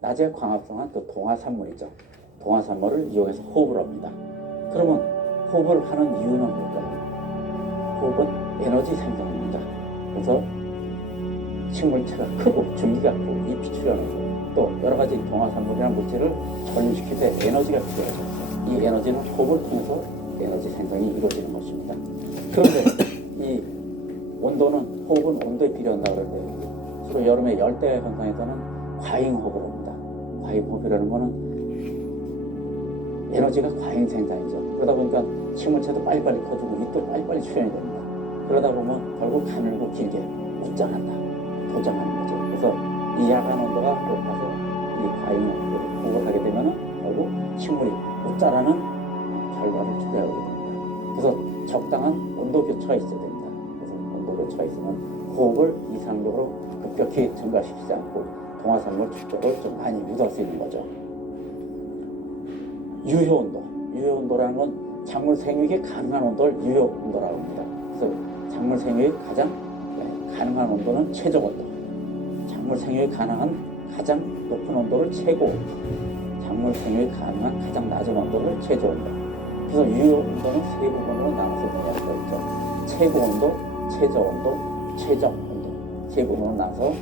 낮의 광합성은 또 동화산물이죠. 동화산물을 이용해서 호흡을 합니다. 그러면 호흡을 하는 이유는 뭘까요? 호흡은 에너지 생성입니다. 그래서 식물체가 크고 줄기가 크고 잎이 출현하고 또 여러 가지 동화산물이나 물질을 전류시킬 때 에너지가 필요하죠. 이 에너지는 호흡을 통해서 에너지 생성이 이루어지는 것입니다. 그런데 이 온도는 호흡은 온도에 필요한다고 그러는데 주로 여름의 열대 현상에서는 과잉호흡을 합니다. 과잉호흡이라는 것은 에너지가 과잉 생산이죠. 그러다 보니까 식물체도 빨리빨리 커지고 잎도 빨리빨리 출현이 됩니다. 그러다 보면 결국 가늘고 길게 웃장한다, 도장하는 거죠. 그래서 이 야간 온도가 높아서 이 과잉 온도를 호흡을 하게 되면 결국 식물이 웃자라는 결과를 초래하게 됩니다. 그래서 적당한 온도 교차가 있어야 됩니다. 그래서 온도 교차가 있으면 호흡을 이상적으로 급격히 증가시키지 않고 동화산물 축적을 좀 많이 유도할 수 있는 거죠. 유효온도. 유효온도라는 건 작물 생육이 가능한 온도를 유효온도라고 합니다. 그래서 작물 생육이 가장 가능한 온도는 최저온도. 작물 생육이 가능한 가장 높은 온도를 최고온도. 작물 생육이 가능한 가장 낮은 온도를 최저온도. 그래서 유효온도는 세 부분으로 나눠서 얘기할 수가 있죠. 최고온도, 최저온도, 최저온도. 세 부분으로 나눠서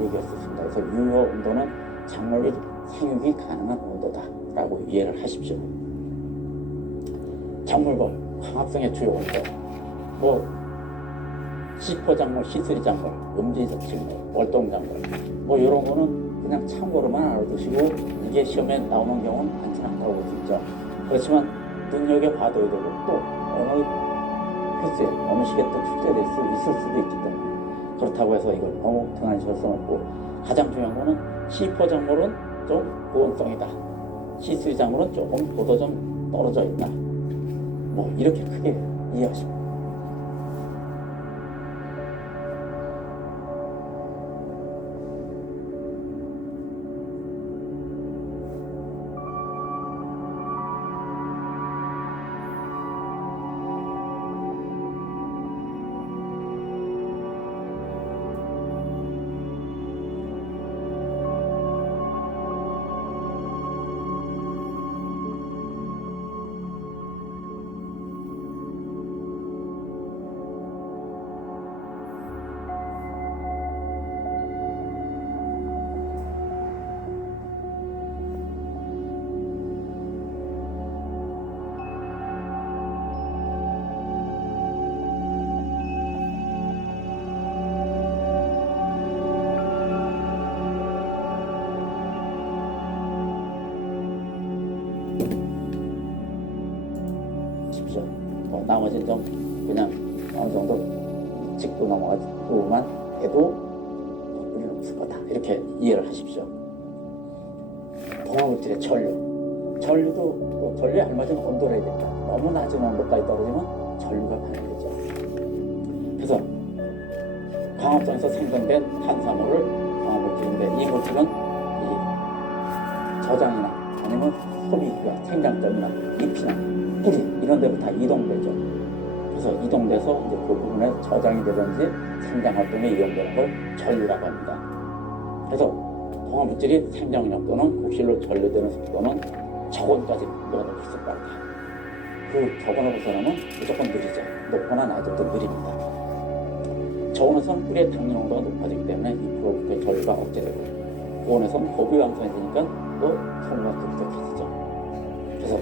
얘기할 수 있습니다. 그래서 유효온도는 작물 생육이 가능한 온도다라고 이해를 하십시오. 작물별 광합성의 주요 온도, 시포작물, 시스리작물, 음지작물, 월동작물, 이런 거는 그냥 참고로만 알아두시고 이게 시험에 나오는 경우는 많지는 않다고 볼 수 있죠. 그렇지만 눈여겨봐둬야 되고 또 어느 횟수에 어느 시기에 또 출제될 수 있을 수도 있기 때문에 그렇다고 해서 이걸 너무 등한히 줄 수는 없고 가장 중요한 거는 시포작물은 좀 보온성이다. 시스리작물은 조금 보도 좀 떨어져 있다. 이렇게 크게 이해하십니다. 나머지는 좀 그냥 어느 정도 짚고 넘어가고만 해도 우리는 없을 거다. 이렇게 이해를 하십시오. 동화물질의 전류도 전류에 알맞은 온도를 해야 된다. 너무 낮은 온도까지 떨어지면 전류가 발생되죠. 그래서 광합성에서 생성된 탄수화물을 광합물질인데 이 물질은 이 저장이나 아니면 소비가 생장점이나 잎이나 뿌리 이런 데로 다 이동되죠. 그래서 이동돼서 이제 그 부분에 저장이 되든지 생장 활동에 이용되는 걸 전류라고 합니다. 그래서 동화물질이 생장력 또는 곡실로 전류되는 속도는 저온까지 넣어놓을 수 있다. 그 저온을 벗어나면 무조건 느리죠. 높거나 낮아도 느립니다. 저온에서는 뿌리의 당류 농도가 높아지기 때문에 2%부터의 전류가 억제되고 고온에서는 고비 왕성해지니까 또 소모가 급격해지죠. 그래서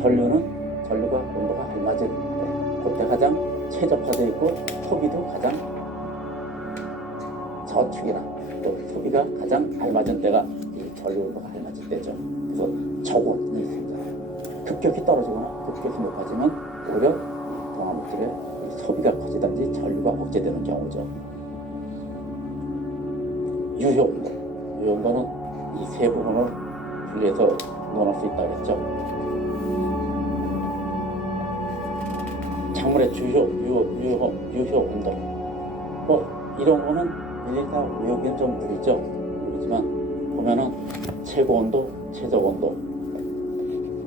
전류가 온도가 알맞은 그때 가장 최적화되어 있고 소비도 가장 저축이나 또 소비가 가장 알맞은 때가 이 전류 온도가 알맞은 때죠. 그래서 저온이 있습니다. 급격히 떨어지거나 급격히 높아지면 오히려 동화물질의 소비가 커지든지 전류가 억제되는 경우죠. 유효온도는 이 세 부분을 분리해서 논할 수 있다고 했죠. 작물의 유효 온도 이런 거는 일일이 다 외우기는 좀 무리지만 보면은 최고 온도, 최저 온도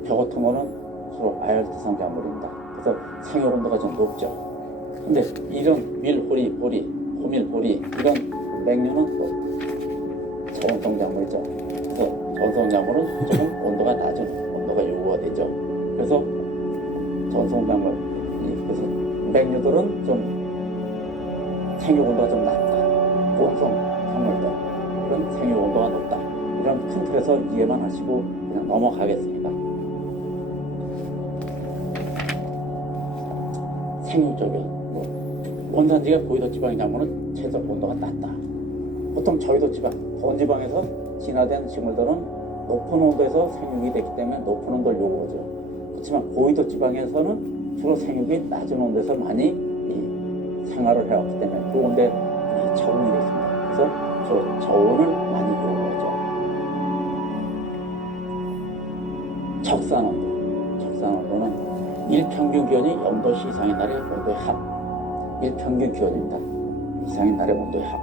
벼 같은 거는 주로 아열대성 작물입니다. 그래서 생육 온도가 좀 높죠. 근데 이런 밀, 호밀, 보리 이런 맹류는 또 저온성 작물이죠. 그래서 저온성 작물은 조금 온도가 낮은 온도가 요구가 되죠. 그래서 저온성 작물, 그래서 맥류들은 좀 생육 온도가 좀 낮다. 고온성 작물들 이런 생육 온도가 높다. 이런 큰 틀에서 이해만 하시고 그냥 넘어가겠습니다. 생육적인 원산지가 고위도 지방의 작물은 최소 온도가 낮다. 보통 저위도 지방, 더운 지방에서 진화된 식물들은 높은 온도에서 생육이 되기 때문에 높은 온도를 요구하죠. 그렇지만 고위도 지방에서는 주로 생육이 낮은 온도에서 많이 생활을 해왔기 때문에 그 온도에 저온이 됐습니다. 그래서 주로 저온을 많이 요구하죠. 적산 온도는 일평균 기온이 0도씨 이상의 날의 온도의 합, 일평균 기온입니다. 이상의 날의 온도의 합.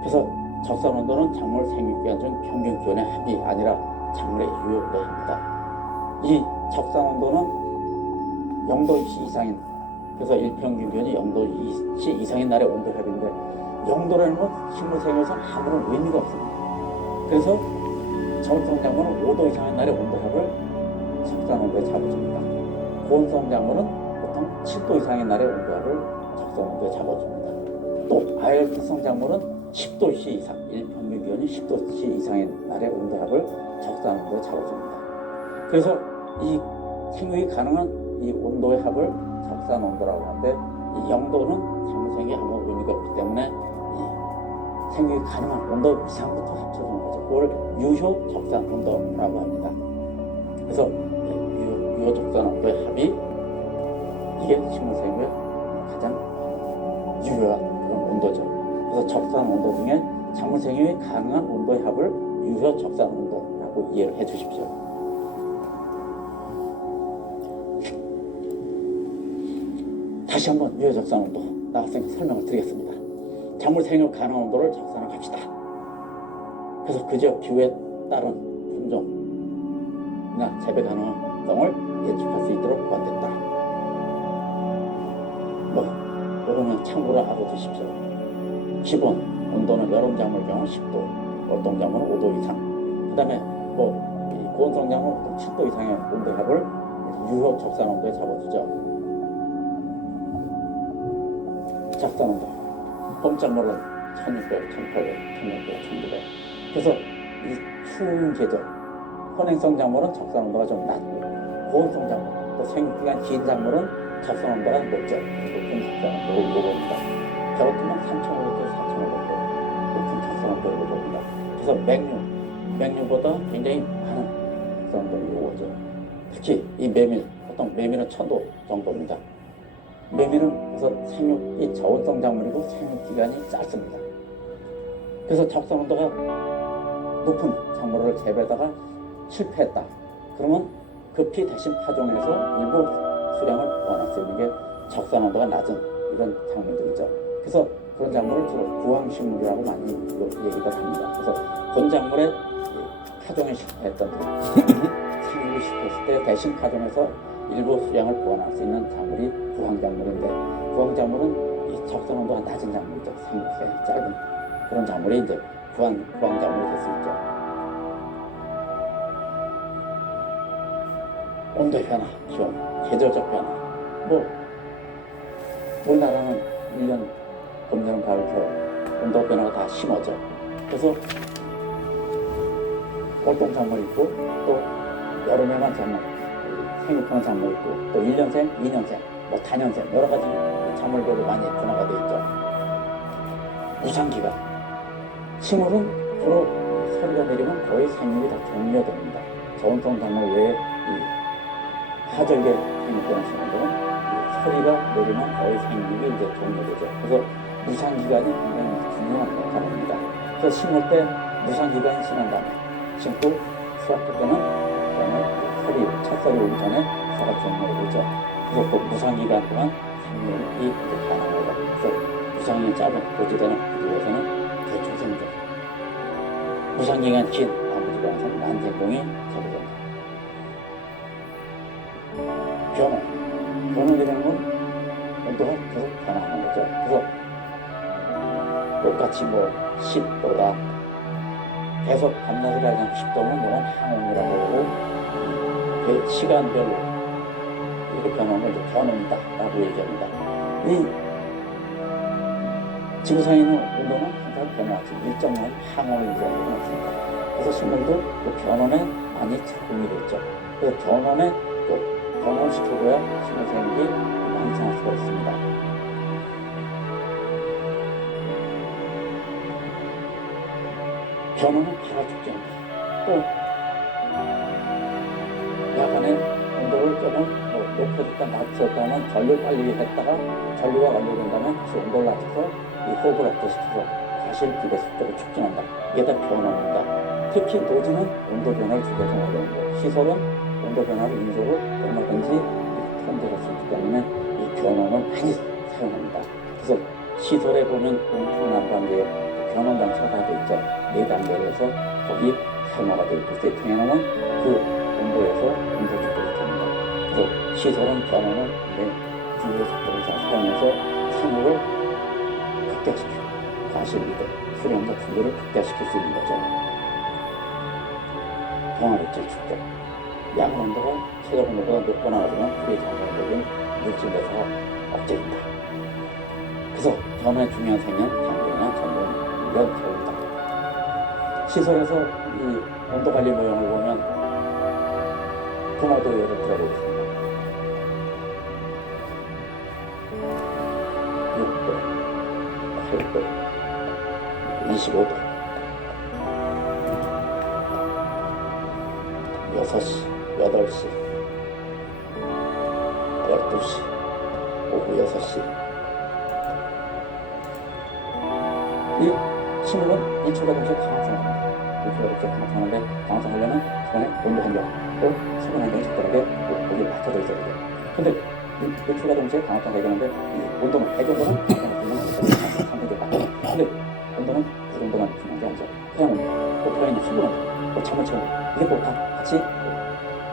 그래서 적산 온도는 작물 생육 기간 중 평균 기온의 합이 아니라 작물의 유효 온도입니다. 이 적산 온도는 0도씨 이상인, 그래서 일평균 기온이 0도씨 이상의 날의 온도의 합인데 0도라는 건 식물 생육에서는 아무런 의미가 없습니다. 그래서 저온성 작물은 5도 이상의 날의 온도의 합을 적산 온도에 잡아줍니다. 고온성 작물은 보통 7도 이상의 날의 온도합을 적산 온도에 잡아줍니다. 또 아열기성 작물은 10도씨 이상, 일평균 기온이 10도씨 이상의 날의 온도합을 적산 온도에 잡아줍니다. 그래서 이 생육이 가능한 이 온도의 합을 적산 온도라고 하는데 이 0도는 작물 생육에 아무 의미가 없기 때문에 생육이 가능한 온도 이상부터 합쳐주는 거죠. 그걸 유효 적산 온도라고 합니다. 그래서 유효 적산 온도의 합이 이게 식물 생육의 가장 유효한 그런 온도죠. 그래서 적산 온도 중에 작물 생육이 가능한 온도의 합을 유효 적산 온도라고 이해를 해 주십시오. 다시 한번 유효 적산 온도 나학생 설명을 드리겠습니다. 작물 생육 가능한 온도를 적산을 합시다. 그래서 그 지역 기후에 따른 품종이나 재배 가능성을 예측할 수 있도록 보완됐다. 그러면 참고로 알아두십시오. 기본 온도는 여름 작물 경우 10도, 월동 작물은 5도 이상. 그 다음에 고온성 작물은 보통 7도 이상의 온도의 합을 유효 적산 온도에 잡아주죠. 적산 온도. 봄 작물은 1600, 1800, 1600, 1900. 그래서 이 추운 계절, 혼행성 작물은 적산 온도가 좀 낮고, 고온성 작물, 또 생육기간 긴 작물은 적산 온도가 높죠. 높은 적산 온도를 요구합니다. 겨울철은 3500에서 4500도 높은 적산 온도를 요구합니다. 그래서 맥류보다 굉장히 많은 적산 온도를 요구하죠. 특히 이 메밀, 보통 메밀은 1000도 정도입니다. 메밀은 그래서 생육이 저온성 작물이고 생육기간이 짧습니다. 그래서 적산 온도가 높은 작물을 재배하다가 실패했다. 그러면 급히 대신 파종해서 일부 수량을 보완할 수 있는 게 적산 온도가 낮은 이런 작물들이죠. 그래서 그런 작물을 주로 부황식물이라고 많이 얘기가 합니다. 그래서 본 작물에 파종에 실패했던 생육이 실패했을 때 대신 파종해서 일부 수량을 보완할 수 있는 작물이 부황작물인데, 부황작물은 이 적산 온도가 낮은 작물이죠. 생육기간이 짧은 그런 작물이 이제 부황작물이 될 수 있죠. 온도 변화, 기온, 계절적 변화. 우리나라는 1년 봄, 여름, 가을, 겨울 온도 변화가 다 심하죠. 그래서 월동 작물이 있고, 또 여름에만 생육하는 작물이 있고, 또 1년생, 2년생, 다년생 여러 가지 작물별로 많이 분화가 되어 있죠. 무상기간. 식물은 주로 서리가 내리면 거의 생육이 다 종료됩니다. 저온성 작물 외에 하절기 생육되는 식물들은 서리가 내리면 거의 생육이 이제 종료되죠. 그래서 무상기간이 굉장히 중요한 작물입니다. 그래서 심을 때 무상기간이 지난 다음에 심고 수확할 때는 첫설이 오기 전에 사과 종료를 되죠. 그래서 그 무상기간 동안 생육이 가능하고, 그래서 무상기간 짧은 고지대나 부지에서는 대충 생존, 무상기간 긴 남부지방에서는 난생종이 제거됩니다. 변온이라는 건 온도가 계속 변화하는 거죠. 그래서 똑같이 10도다, 계속 밤낮을 가지 않고 10도는 영원 항온이라고 하고 그 시간별로 이렇게 변하는 걸 이제 변온이다라고 얘기합니다. 이 지구상에 있는 온도는 항상 변화하지 일정한 항온을 유지하는 건 없습니다. 그래서 식물도 그 변온에 많이 적응이 됐죠. 그래서 변온에 또 변온을 시켜줘야 식물 생육이 많이 생할 수가 있습니다. 변온은 바로 축제입니다. 또 약간의 온도를 조금 높여줬다 낮췄다면 전류를 빨리 했다가 전류가 완료된다면 다시 온도를 낮춰서 이 호흡을 억제시켜서 다시 기대 속도를 촉진한다. 이게 다 변화입니다. 특히 노지는 온도 변화를 줄여서 어려운 거. 시설은 온도 변화를 인조로 얼마든지 통제할 수 있기 때문에 이 변원을 많이 사용합니다. 그래서 시설에 보면 온풍난방기에 변원 장치가 다 되어 있죠. 4단계로 해서 거기 타이머가 되어 있고 세팅해놓으면 그 온도에서 온도 조절이 됩니다. 그래서 시설은 변원을 주요 속도를 잘 사용해서 산업을 극대화시키고 과실비들, 수령과 분류를 극대화시킬 수 있는 거죠. 동화물질 축적. 양 온도가 최저 온도보다 몇 번 나가지만 그의 정상적인 물질 대사가 억제된다. 그래서 변화의 중요한 생명, 당분이나 전분, 이런 결이다. 시설에서 이 온도 관리 모형을 보면 도마도 예를 들어보겠습니다. 6도, 8도, 25도, 6시, 8시, 12시, 오후 6시. 이 식물은 일출과 동시에 강화성합니다. 일출과 동시에 강화성하는데 강화성하려면 기존의 온도 환경, 또 수분 환경이 적절하게 거기에 맞춰져 있어야 돼요. 근데 일출과 동시에 강화성을 되는데 이 온도는, 대기온도는 강화성을 상승되다. 근데 온도는 그 정도만 중요한 게 아니죠. 토양 온도, 또 토양에 있는 수분 온도, 또 찬물 체온, 이게 또 다 같이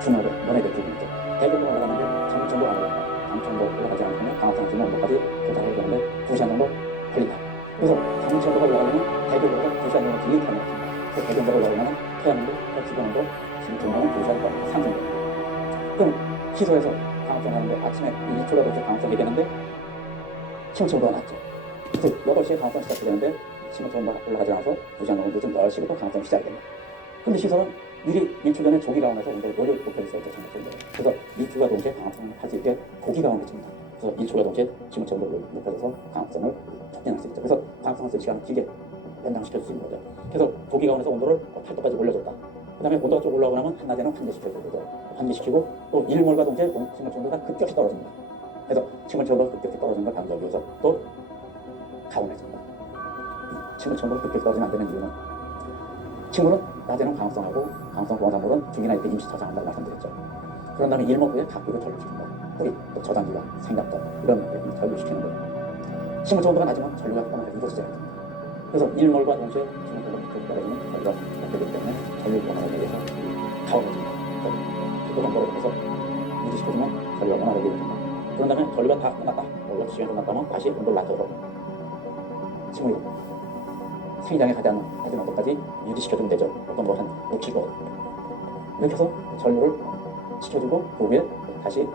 균형을 너네들 주고 있죠. 대기온도가 올라가는데 찬물 체온도 안 올라가고 강천도 올라가지 않으면 강화성 기준 온도까지 도달해야 되는데 2시간 정도 걸린다. 그래서 강물 체온도가 올라가려면 대기온도가 2시간 정도 뒤에 타는 것입니다. 그래서 대기온도가 올라가면 토양온도, 주변온도, 지구온도는 2시간 동안 상승됩니다. 그럼 시소에서 강화성 하는데 아침에 일초가 동시에 강화성이 되는데 식물 체온도가 낮죠. 그래서 8시에 강화성 시작이 되는데 식물 체온도가 올라가지 않아서 2시간 정도 늦은 10시부터 강화성이 시작이 됩니다. 근데 시설은 미리 일출 전에 조기 가온에서 온도를 높여주셔야 돼요. 그래서 일출과 동시에 강화성을 할 수 있게 고기 가온을 줍니다. 그래서 일출과 동시에 식물 체온도를 높여줘서 강화성을 촉진할 수 있죠. 그래서 강화성을 쓸 시간을 길게 연장시킬 수 있는 거죠. 그래서 고기 가온에서 온도를 8도까지 올려줬다. 그 다음에 온도가 좀 올라오고 나면 한낮에는 환기시켜야 되죠. 환기시키고 또 일몰과 동시에 식물 체온도가 급격히 떨어집니다. 그래서 식물 체온도가 급격히 떨어지는 걸 방지하기 위해서 또 가온해줍니다. 식물 체온도가 급격히 떨어지면 안 되는 이유는 식물은 낮에는 강성하고 강성 공화작물은 중이나 이렇게 임시 저장한다고 말씀드렸죠. 그런 다음에 일몰 후에 각기로 전류시킨다. 뿌리, 또 저장기가 생각도 이런 전류시키는 거예요. 식물 체온도가 낮으면 전류가 뻔하게 이루어지지 않습니다. 그래서 일몰과 동시에 식물 체온도가 급격히 떨어지면 전류가 높게 되기 때문에 전류 원활하게 위해서 가온해줍니다. 그거 정도로 해서 유지시켜주면 전류가 원활하게 됩니다. 그런 다음에 전류가 다 끝났다. 6시간 끝났다면 다시 온도를 낮춰서 식물이 생장에 가지 않는 온도까지 유지시켜주면 되죠. 어떤 뭐 한 6, 7도 이렇게 해서 전류를 시켜주고 그 후에 다시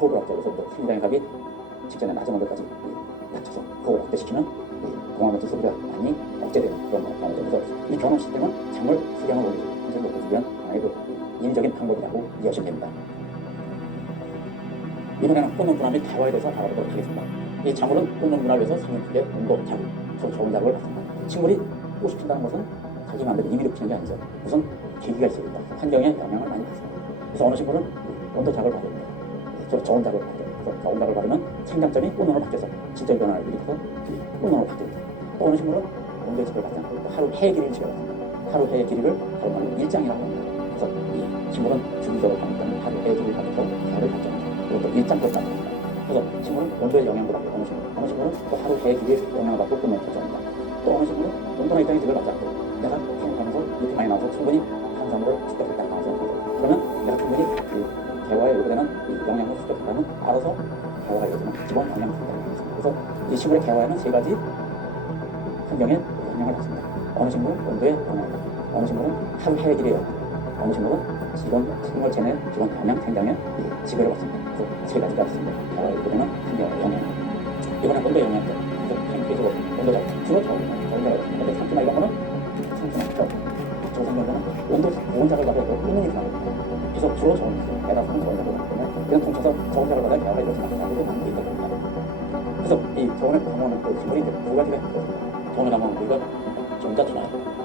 호흡을 억제해서 생장에 가기 직전에 낮은 온도까지 낮춰서 호흡을 억제시키면 공화물질 소비가 많이 억제되는 그런 방법이죠. 그래서 이 변화 시스템은 작물 수량을 올리고 품질을 높이기 위한 하나의 인위적인 방법이라고 이해하시면 됩니다. 이번에는 꽃눈 분화 및 개화에 대해서 알아보도록 하겠습니다. 이 작물은 꽃눈 분화를 위해서 상륙기의 온도, 자극, 좋은 자극을 받습니다. 식물이 꽃이 핀다는 것은 자기 마음대로 임의로 피는 게 아니죠. 우선 계기가 있어야 된다. 환경에 영향을 많이 받습니다. 그래서 어느 식물은 온도 자극을 받아야 됩니다. 저온 자극을 받아야 됩니다. 그래서 저온 자극을 받으면 생장점이 꽃눈으로 바뀌어서 질적 변화를 일으켜서 꽃눈으로 바뀝니다. 또 어느 식물은 온도의 지배를 받지 않고 하루 해의 길이를 지배받습니다. 하루 해의 길이를 다른 말로 일장이라고 합니다. 그래서 이 식물은 주기적으로 가기 때문에 하루 해의 길이를 받아서 가을을 발전합니다. 그리고 또 일장도 따릅니다. 그래서 식물은 온도의 영향도 받고 어느 식물은 또 하루 해의 길이에 영향을 받고 꽃눈을 발전합니다. 또 어느 식물은 온도나 일정의 지배를 받지 않고 내가 생각하면서 잎이 많이 나와서 충분히 탄수화물을 축적했다는 가능성이 있어요. 그러면 내가 충분히 개화에 요구되는 영양을 축적했다면 알아서 개화가 이루어지는 기본 영양을 축적합니다. 그래서 이 식물의 개화에는 3가지 환경에 영향을 받습니다. 어느 식물은 온도에 영향을 받고 어느 식물은 하루 해길이에요. 어느 식물은 기본 생물 체내, 기본 영양, 생장에 지배를 받습니다. 그래서 세 가지가 있습니다. 바로 이거는 영양. 이거는 온도 영양제. 그래서 생계적으로 온도가 주로 저온도가 있습니다. 근데 상추나 이런 거는 상추나 저생명은 온도 고온작을 받아도 끓는 이상하거든요. 그래서 주로 배다수는 저온작을 받기 때문에 그냥 통쳐서 저온작을 받아야 배가 이렇게 나타나고 많은 게 있다 보니까. 그래서 이 저온에 강원은 또 식물이 이제 두 가지가 있거든요. 저온에 강원은 우리가 종자춘화예요.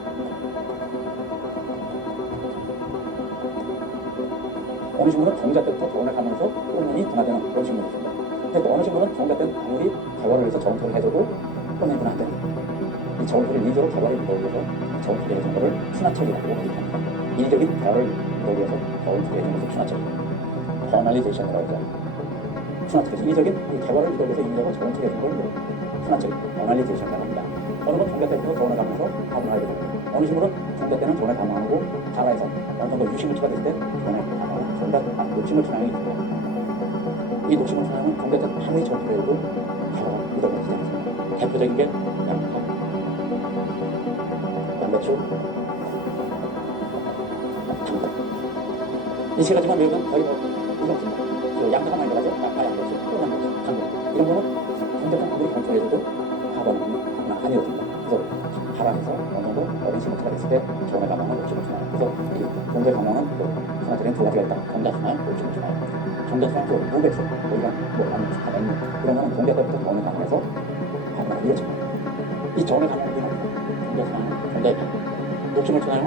어느 식물은 종자 때부터 저온에 가면서 꽃눈이 분화되는 그런 식물이 있습니다. 근데 또 어느 식물은 종자 때는 아무리 개화를 위해서 저온 처리를 해줘도 꽃눈이 분화 안 되는 이 저온 처리 인위적으로 개화를 이루어서 저온 처리해준 거를 순화 처리라고 얘기합니다. 인위적인 개화를 이루어서 저온 처리해준 것을 순화 처리, 버널리제이션이라고 하죠. 순화 처리, 인위적인 개화를 이루어서 인위적으로 저온 처리해준 걸 순화 처리, 버널리제이션이라고 합니다. 어느 건 종자 때부터 저온에 가면서 가분하게 됩니다. 어느 식물은 종자 때는 저온에 가분하고 가라에서 어느 정도 유식물체가 됐을 때 저온에 가분하고 녹심물 춘향이 있습니다. 이 녹심물 춘향은 종자 때 아무리 저온을 해도 가라가 묻어버리지 않습니다. 대표적인 게 양파, 양배추, 당근. 이 세 가지만 외우면 거의 이런 없습니다. 양파가 많이 들어가죠. 양배추, 양배추, 당근. 이런 거는 종자 때 아무리 건조해도 가라는 아니었습니다. 그래서 하락해서 어느 정도 어린 식물체가 됐을 때 저온에 가면은 녹심을 춘향. 그래서 이 종자 강원은 순화들은 두 가지가 있다. 종자순환, 녹심을 춘향. 종자순환 또 무배수, 우리가 안식하다 이런 거는 종자 때부터 저온에 가면서 가면을 이어집니다. 이 저온에 가면을 이어집니다. 종자순환은 종자의 배, 녹심을 춘향은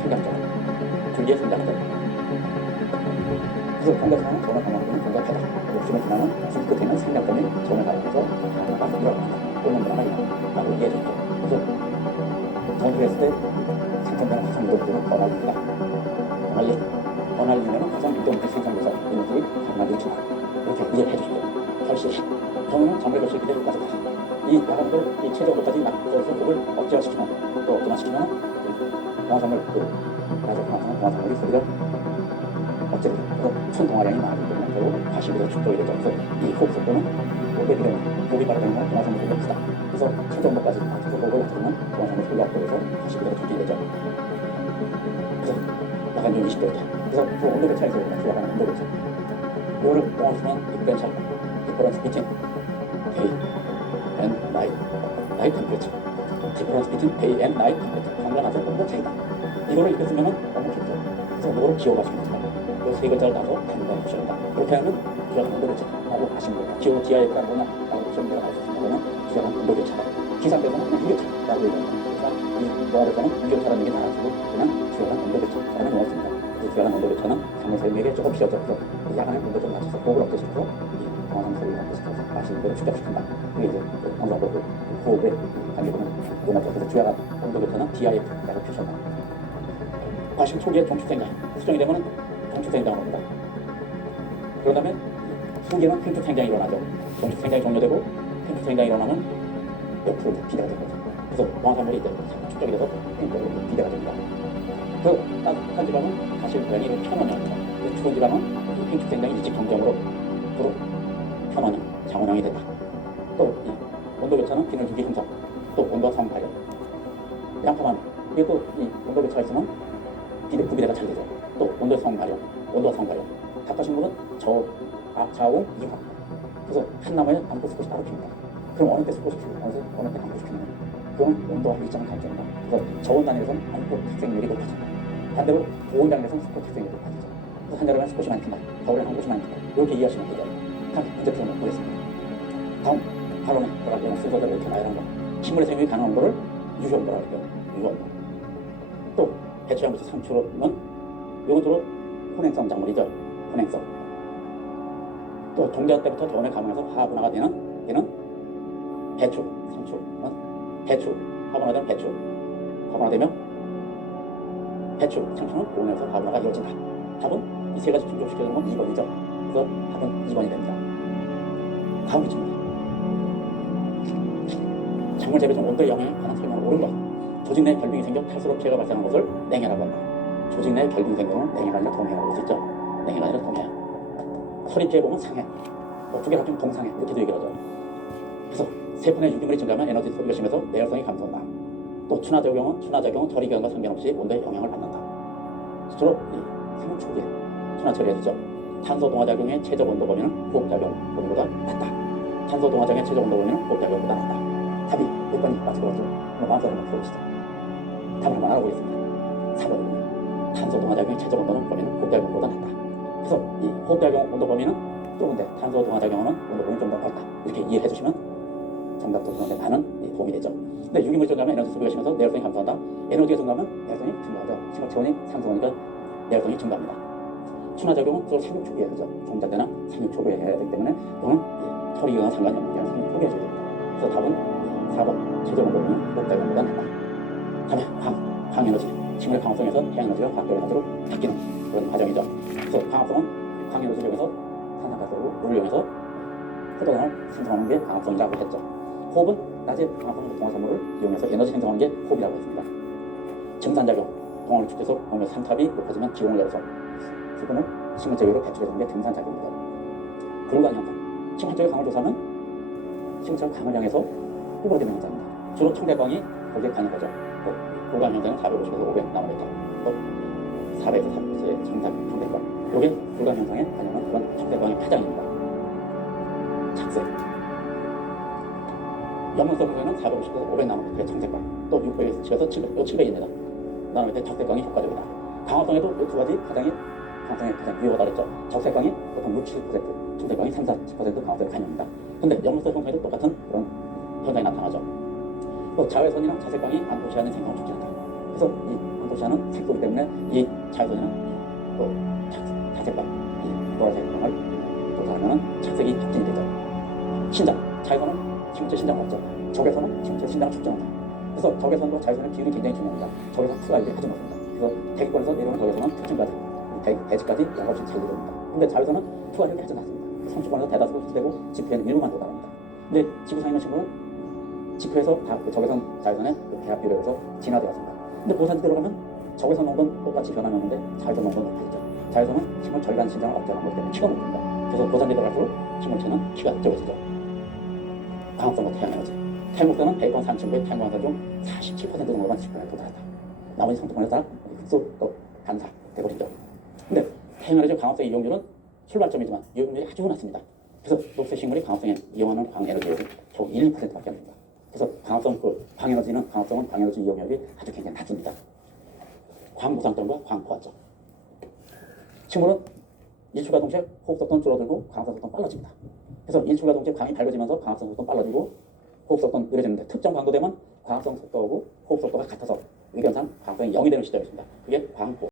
생장적, 줄기의 생장적. 그래서 종자순환은 저온에 가면은 종자 배다. 녹심을 춘향은 끝에는 생장점이 저온에 가면서 가면을 이어갑니다. 또는 문화가 일어나고 이해해줬죠. 그래서 저온을 했을 때 생성되는 화성 유독들은 번화입니다. 번화리는 화성 유독물질 생성돼서 이물질이 강하게 춘화. 이렇게 이해를 해주십시오. 결실. 경우는 정밀 결실 기대 효과적이다. 이 야간들 이 최저도까지 낮춰서 그걸 억제화시키면 또 억제화시키면 공화성물 공화성물이 소리가 억제되죠. 그래서 순동화량이 많아지기 때문에 결국 과시비도 축적이 되죠. 그래서 이 호흡 속도는 고백이 되는 호흡이 빠르다는 건 공화성물 소리가 크다. 그래서 최저도까지 낮춰서 호흡을 낮추면 공화성물 소리가 없어져서 과시비도 축적이 되죠. 그래서 약간 좀 20도이다. 그래서 그 온도 배차에서 약간 온도 배차. 이거를 동화시키면 difference between day and night temperature. difference between day and night temperature. 밤과 낮의 온도 차이다. 이거를 이렇게 쓰면은 너무 깊죠. 그래서 이거를 기호가 시킵니다. 이 세 글자를 따서 단단히 붙여낸다. 그렇게 하면 기하는 온도 배차라고 하시면 됩니다. 기호 기하에 따른 거냐 라고 붙여내는 게 나올 수 있는 거는 기하는 온도 배차다. 기상대에서는 그냥 유교차라고 얘기합니다. 그러니까 이 영어에서는 유교차라는 얘기 달아주고 그냥 기하는 온도 배차라는 용어를 씁니다. 기하는 온도 배차는 생물 생명에게 조금 비어져서 야간에 온도 좀 낮춰서 호흡을 억제시켜서 공화성 소리를 억제시켜서 마시는 걸 축적시킨다. 그게 이제 어느 정도 호흡에 관계되는 용어죠. 그래서 주야간 온도 배차는 DIF라고 표시한다. 과실 초기에 종축생장, 수정이 되면 종축생장을 합니다. 그런 다음에 후기에는 팽축생장이 일어나죠. 종축생장이 종료되고 팽축생장이 일어나면 옆으로 비대가 되는 거죠. 그래서 공화산물이 이제 축적이 돼서 비대가 됩니다. 그 따뜻한 지방은 사실 고양이 편원형입니다. 추운 지방은 팽축생장이 일찍 정정으로 편원형, 장원형이 된다. 또 온도 교차는 비늘주기 형성, 또 온도 성 발현, 양파만 이게 또 이 온도 교차가 있으면 구비대가 잘 되죠. 또 온도 성 발현, 닭가식물은 좌우 이화. 그래서 한 나무에 안고 수컷이 따로 핍니다. 그럼 어느 때 수컷이 피고 어느 때 안고 피는 그건 온도와 일정한 관점입니다. 그래서 저온 단위에서는 안고 특생률이 높아집니다. 반대로 고온 단위에서는 수컷 특생률이 높아지죠. 그래서 한여름엔 수컷이 많이 핀다. 겨울에는 안고이 많이 핀다. 이렇게 이해하시면 되죠. 문제 풀어놓고 보겠습니다. 다음 발언에 들어가면 순서대로 이렇게 나열한 거. 식물의 생명이 가능한 온도를 유효온도라고 할게요. 유효온도. 또 배추, 양배추, 상추는 이건 주로 혼행성 작물이죠. 혼행성. 또 종자 때부터 저온에 감면해서 화분화가 되는 얘는 배추, 상추는 배추, 화분화되면 배추, 화분화되면 배추, 상추는 고온에서 화분화가 이루어진다. 답은 이 세 가지 충족시켜주는 건 2번이죠. 그래서 답은 2번이 됩니다. 다음 기준입니다. 작물 재배 중 온도의 영향에 관한 설명을 옳은 것. 조직 내 결빙이 생겨 탈수로 피해가 발생하는 것을 냉해라고 한다. 조직 내 결빙 생겨는 냉해가 아니라 동해라고 할 수 있죠. 냉해가 아니라 동해. 서립지에 보면 상해, 두 개 합치면 동상해 이렇게도 얘기를 하죠. 그래서 세포 내 유기물이 증가하면 에너지 소비가 심해서 내열성이 감소한다. 또 춘화작용은 처리기간과 상관없이 온도에 영향을 받는다. 주로 생육 초기에 춘화 처리해주죠. 탄소 동화작용의 최적 온도 범위는 호흡작용 범위보다 낮다. 탄소 동화작용의 최적 온도 범위는 호흡작용보다 낮다. 답이 몇 번이 맞을 것 같죠? 마음속으로 한번 풀어보시죠. 답을 한번 알아보겠습니다. 4번입니다. 탄소 동화작용의 최적 온도는 범위는 호흡작용보다 낮다. 그래서 이 호흡작용 온도 범위는 좁은데 탄소 동화작용은 온도 범위는 좀 더 넓다. 이렇게 이해해 주시면 정답도 그런데 많은 도움이 되죠. 근데 유기물 증가하면 에너지 소비가 심해서 내열성이 감소한다. 에너지가 증가하면 내열성이 증가하죠. 식물 체온이 상승하니까 내열성이 증가합니다. 춘화작용은 주로 생육 초기에 하죠. 종자 때나 생육 초기에 해야 되기 때문에 이거는 처리기간과 상관이 없는 게 생육 초기에 해줘야 됩니다. 그래서 답은 4번 최저 온도는 호흡작용보다 낮다. 다음에 광에너지 식물의 광합성에서 해양에너지가 화학적 에너지로 바뀌는 그런 과정이죠. 그래서 광합성은 광에너지를 이용해서 산산가스로 물을 이용해서 포도당을 생성하는 게 광합성이라고 했죠. 호흡은 낮에 광합성 동화산물을 이용해서 에너지 생성하는 게 호흡이라고 했습니다. 증산작용, 동화를 축제해서 몸의 산탑이 높아지면 기온을 내려서 수분을 식물체 위로 배출해주는 게 증산작용입니다. 불관 현상, 식물 한쪽에 강을 조사하면 식물체가 강을 향해서 구부러지는 현상입니다. 주로 청대광이 거기에 관여하죠. 불관 현상은 450에서 500 나노미터, 또 400에서 400의 정상 청대광. 이게 불관 현상에 관여하는 그런 청대광의 파장입니다. 착색. 영문성 경우에는 450에서 500 나노미터의 청색광, 또 600에서 700입니다. 나노미터의 적색광이 효과적이다. 광합성에도 이 두 가지 파장이 광합성에 가장 유효하다 그랬죠. 적색광이 보통 6, 7%, 청색광이 3, 40% 광합성에 관여합니다. 근데 영문성 형성에도 똑같은 그런 현상이 나타나죠. 또 자외선이나 자색광이 안토시아닌 생성을 촉진한다. 그래서 이 안토시아는 색소이기 때문에 이 자외선이나 또 자색광, 이 노란색 광을 조사하면 착색이 촉진이 되죠. 신장, 자외선은 식물체 신장을 없죠. 적외선은 식물체 신장을 촉진한다. 그래서 적외선과 자외선의 비율이 굉장히 중요합니다. 적외선 투과율이 아주 높습니다. 그래서 대기권에서 내려오는 적외선은 특징까지, 대지까지 양없이 잘 이루어집니다. 근데 자외선은 투과율이 아주 낮습니다. 성주권에서 대다수가 흡수되고 지표에는 일부만 도달합니다. 근데 지구상에 있는 식물은 지표에서 다 적외선, 자외선의 배합 비율에 의해서 진화되었습니다. 근데 고산지 들어가면 적외선 농도는 똑같이 변화하는데 자외선 농도는 높아지죠. 자외선은 식물 절간 신장을 억제하는 것이기 때문에 키가 높습니다. 그래서 고산지 들어갈수록 식물체는 키가 적어지죠. 광합성과 태양에너지. 태양국산은 대입원 산층부의 태양광선 중 47% 정도만 지표에 도달한다. 나머지 성토권에 따라 흡수 또 반사 되거든요. 근데 태양에너지 광합성 이용률은 출발점이지만 이용률이 아주 낮습니다. 그래서 녹색 식물이 광합성에 이용하는 광에너지율이 겨우 1%밖에 안 됩니다. 그래서 광합성은 광에너지 이용률이 아주 굉장히 낮습니다. 광무상점과 광포화점. 식물은 일출과 동시에 호흡속도는 줄어들고 광합성 속도는 빨라집니다. 그래서 일출과 동시에 광이 밝아지면서 광합성 속도는 빨라지고 호흡 속도는 느려지는데 특정 광도 되면 광합성 속도하고 호흡 속도가 같아서 의견상 광합성이 0이 되는 시점이 있습니다. 그게 광포.